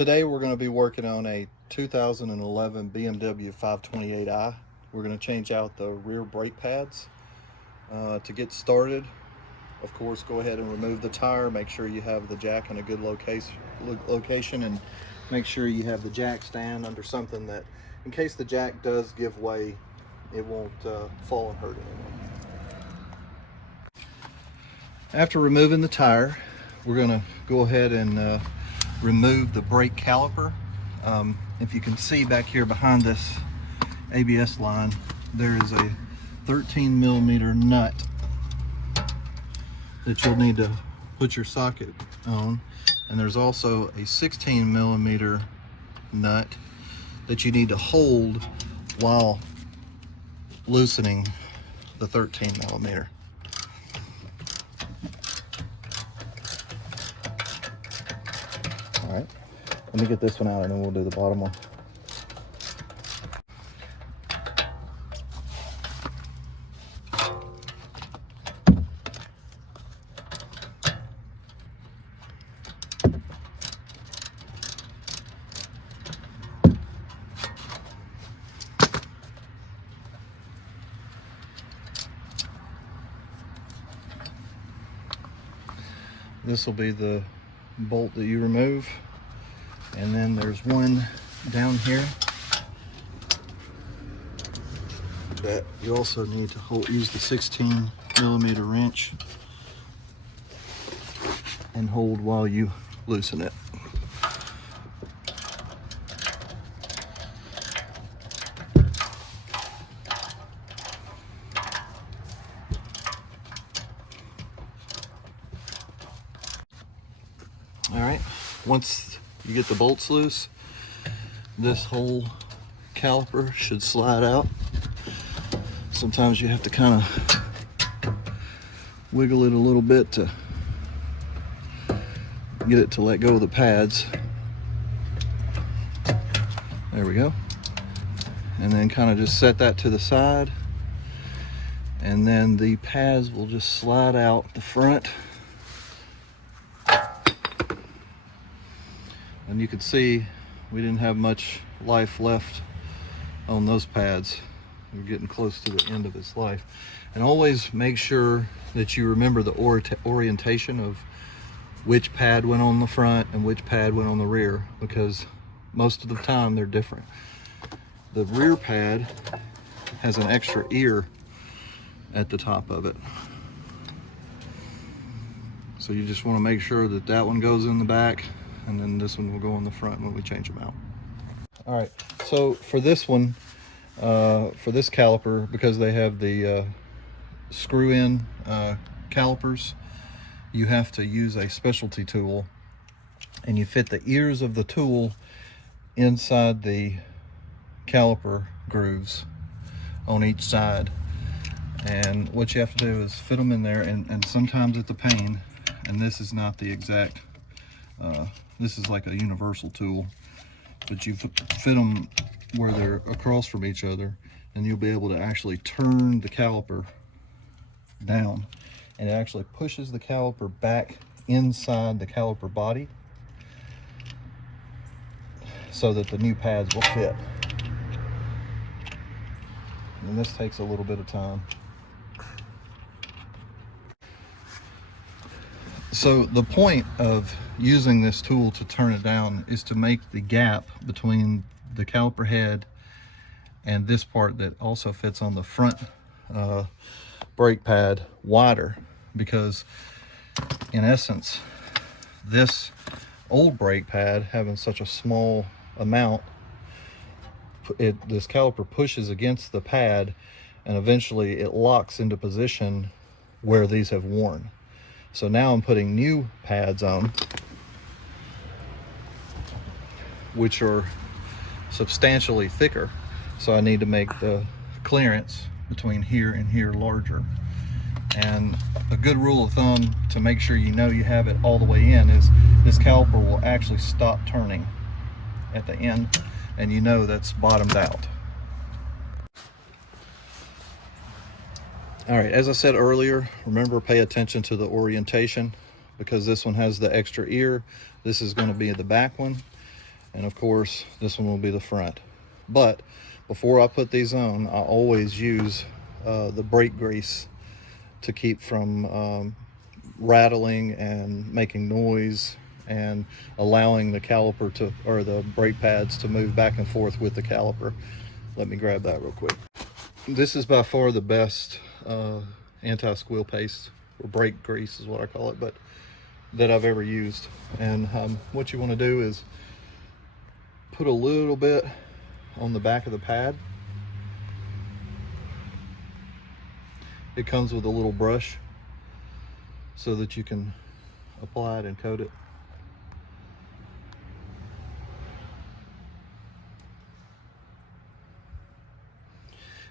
Today we're going to be working on a 2011 BMW 528i. We're going to change out the rear brake pads. To get started, of course, go ahead and remove the tire. Make sure you have the jack in a good location, and make sure you have the jack stand under something that, in case the jack does give way, it won't fall and hurt anyone. After removing the tire, we're going to go ahead and remove the brake caliper. If you can see back here behind this ABS line, there is a 13mm nut that you'll need to put your socket on, and there's also a 16mm nut that you need to hold while loosening the 13mm. All right, let me get this one out and then we'll do the bottom one. This will be the bolt that you remove, and then there's one down here that you also need to use the 16mm wrench and hold while you loosen it. All right, once you get the bolts loose, this whole caliper should slide out. Sometimes you have to kind of wiggle it a little bit to get it to let go of the pads. There we go. And then kind of just set that to the side, and then the pads will just slide out the front. And you can see we didn't have much life left on those pads. We're getting close to the end of its life. And always make sure that you remember the orientation of which pad went on the front and which pad went on the rear, because most of the time they're different. The rear pad has an extra ear at the top of it. So you just want to make sure that that one goes in the back, and then this one will go on the front when we change them out. All right, so for this one, for this caliper, because they have the screw-in calipers, you have to use a specialty tool, and you fit the ears of the tool inside the caliper grooves on each side. And what you have to do is fit them in there, and sometimes it's a pain, and this is not the exact this is like a universal tool, but you fit them where they're across from each other, and you'll be able to actually turn the caliper down, and it actually pushes the caliper back inside the caliper body so that the new pads will fit. And this takes a little bit of time. So the point of using this tool to turn it down is to make the gap between the caliper head and this part that also fits on the front brake pad wider, because in essence, this old brake pad having such a small amount, this caliper pushes against the pad, and eventually it locks into position where these have worn. So now I'm putting new pads on, which are substantially thicker. So I need to make the clearance between here and here larger. And a good rule of thumb to make sure you know you have it all the way in is this caliper will actually stop turning at the end, and you know that's bottomed out. All right, as I said earlier, remember, pay attention to the orientation, because this one has the extra ear. This is going to be the back one, And of course, this one will be the front. But before I put these on, I always use the brake grease to keep from rattling and making noise and allowing the caliper to, or the brake pads to move back and forth with the caliper. Let me grab that real quick. This is by far the best anti-squeal paste, or brake grease is what I call it, but that I've ever used. And what you want to do is put a little bit on the back of the pad. It comes with a little brush so that you can apply it and coat it.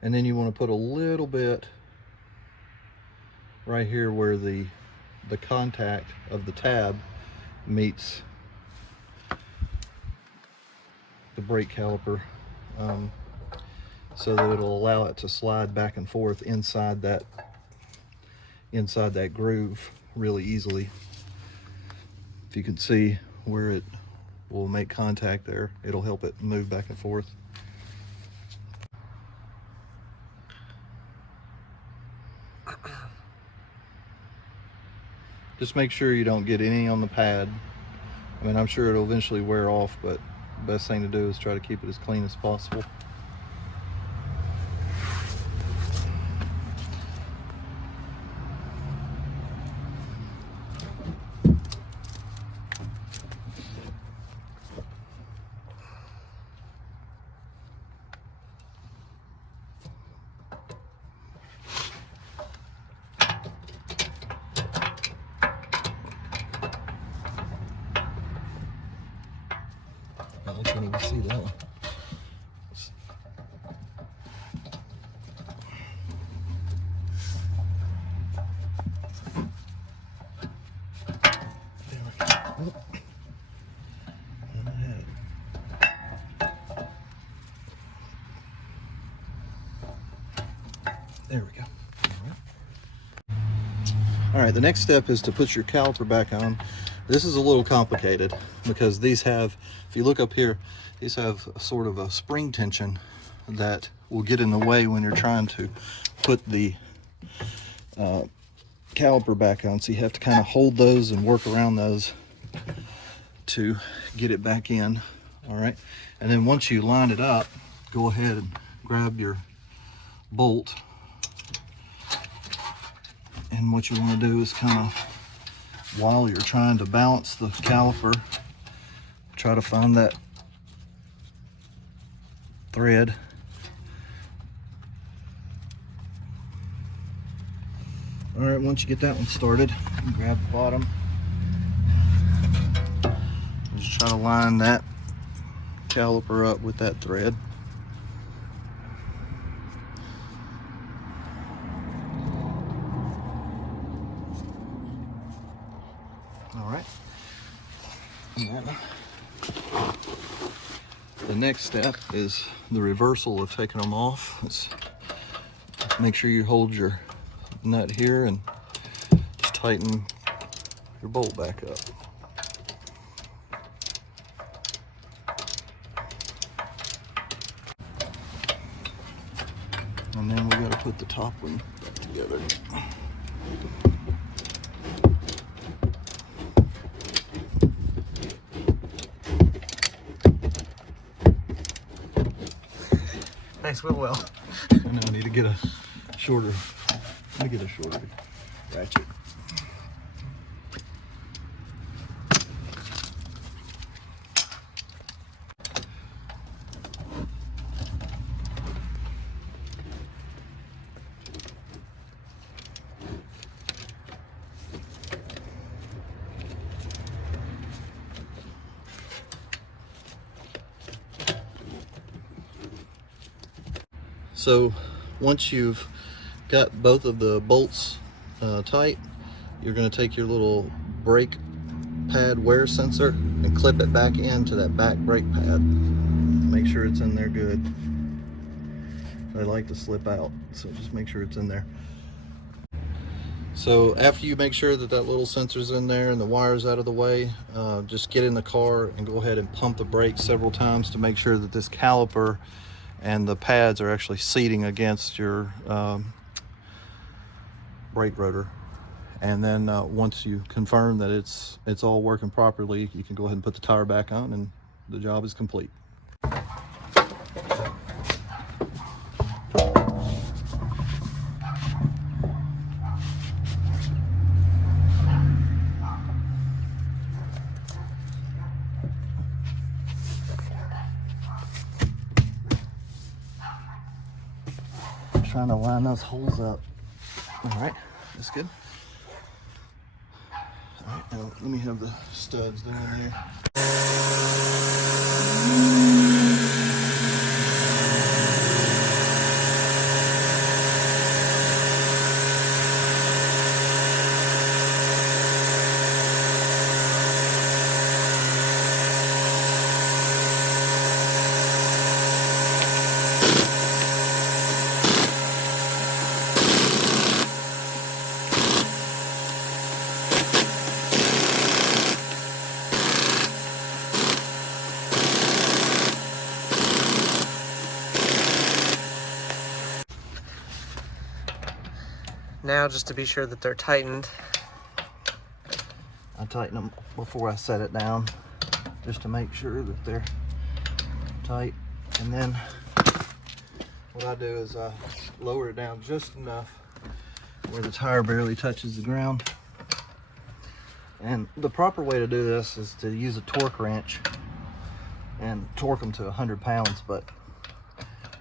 And then you want to put a little bit right here where the contact of the tab meets the brake caliper, so that it'll allow it to slide back and forth inside that groove really easily. If you can see where it will make contact there, it'll help it move back and forth. Just make sure you don't get any on the pad. I mean, I'm sure it'll eventually wear off, but the best thing to do is try to keep it as clean as possible. I can't even see that one. There we go. All right, the next step is to put your caliper back on. This is a little complicated because these have, if you look up here, these have a sort of a spring tension that will get in the way when you're trying to put the caliper back on. So you have to kind of hold those and work around those to get it back in. All right, and then once you line it up, go ahead and grab your bolt. And what you want to do is kind of, while you're trying to balance the caliper, try to find that thread. All right, once you get that one started, you can grab the bottom. Just try to line that caliper up with that thread. All right. The next step is the reversal of taking them off. Let's make sure you hold your nut here and just tighten your bolt back up. And then we got to put the top one back together. Thanks, well. I know I need to get a shorter. Let me get a shorter ratchet. So once you've got both of the bolts tight, you're going to take your little brake pad wear sensor and clip it back into that back brake pad. Make sure it's in there good. They like to slip out, so just make sure it's in there. So after you make sure that that little sensor's in there and the wire's out of the way, just get in the car and go ahead and pump the brakes several times to make sure that this caliper and the pads are actually seating against your brake rotor. And then once you confirm that it's all working properly, you can go ahead and put the tire back on and the job is complete. Trying to line those holes up. All right, that's good. All right, now let me have the studs down there. Now, just to be sure that they're tightened, I tighten them before I set it down, just to make sure that they're tight. And then what I do is I lower it down just enough where the tire barely touches the ground. And the proper way to do this is to use a torque wrench and torque them to 100 pounds, but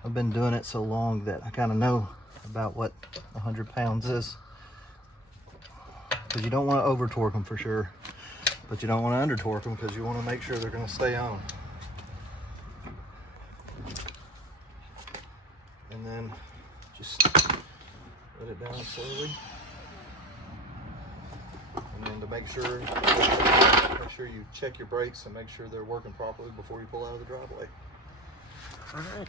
I've been doing it so long that I kind of know about what 100 pounds is. Because you don't want to over torque them for sure, but you don't want to under torque them because you want to make sure they're going to stay on. And then just let it down slowly. And then to make sure you check your brakes and make sure they're working properly before you pull out of the driveway. all right.